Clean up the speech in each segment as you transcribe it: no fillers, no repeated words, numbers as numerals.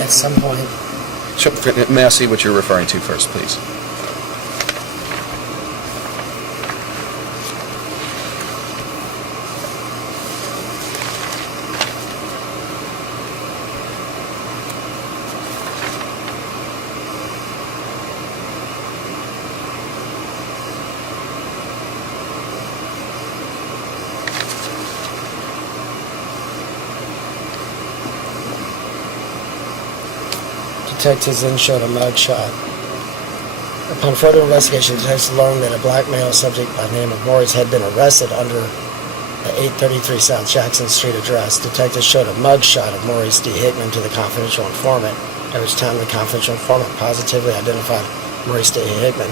at some point. So, may I see what you're referring to first, please? Detectives then showed a mug shot. Upon further investigation, detectives learned that a black male subject by the name of Morris had been arrested under the 833 South Jackson Street address. Detectives showed a mug shot of Maurice D. Hickman to the confidential informant, at which time the confidential informant positively identified Maurice D. Hickman.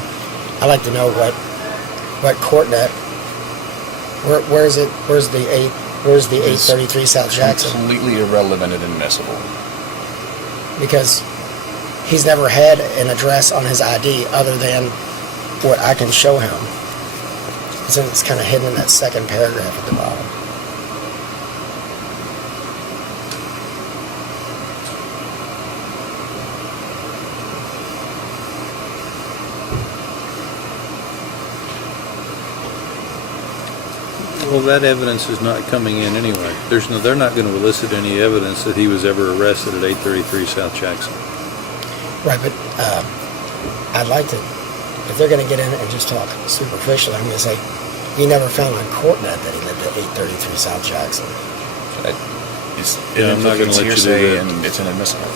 I'd like to know what court net. Where's the 833 South Jackson? Completely irrelevant and admissible. Because he's never had an address on his ID other than what I can show him. So it's kind of hidden in that second paragraph at the bottom. Well, that evidence is not coming in anyway. They're not going to elicit any evidence that he was ever arrested at 833 South Jackson. Right, but I'd like to, if they're going to get in and just talk superficially, I'm going to say, he never found on CourtNet that he lived at 833 South Jackson. It's Yeah, I'm not going to let you do that. And it's inadmissible.